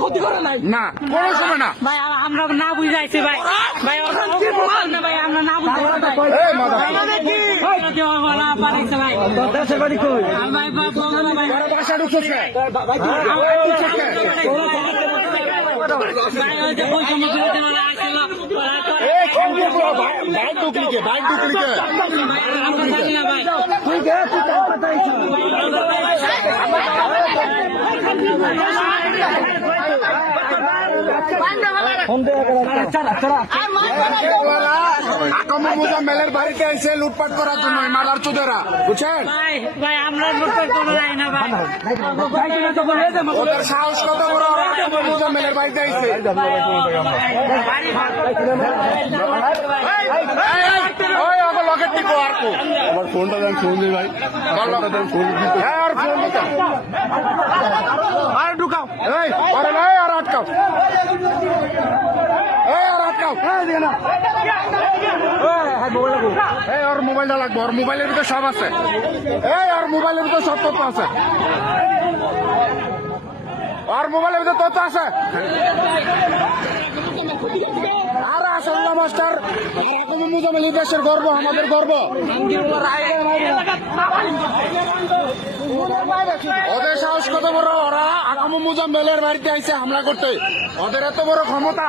ক্ষতি করে নাই না কোনো সময় না ভাই আমরা না বুঝাইছি ভাই ভাই ভাই আমরা না বুঝাইছি ভাই দেশের বাড়ি কই ভাই ভাই বাসা ঢুকছে বাইক ঢুকলিকে মেলের বাড়িতে এসে লুটপাট করার জন্য মালার চোদেরা বুঝছেন ভাই আমরা লুটপাট করে যাই না ভাই ওদের সাহস কত বড় মেলের বাড়িতে এসে লকেট টিপো আর আমার ফোনটা দেন ফোন দিই ভাই আর ফোন আর ঢুকাও এই আরে ভাই আর আটকাও ওর মোবাইলটা লাগবে ওর মোবাইলের ভিতরে সব আছে ওর মোবাইলের ভিতরে সব তথ্য আছে ওর মোবাইলের ভিতরে তথ্য আছে আর আসল্লা মাস্টার মুজামিল দেশের গর্ব আমাদের গর্ব ওদের সাহস কত বড় ওরা আকাম মুজাম্মেলের বাড়িতে আইসে হামলা করতে ওদের এত বড় ক্ষমতা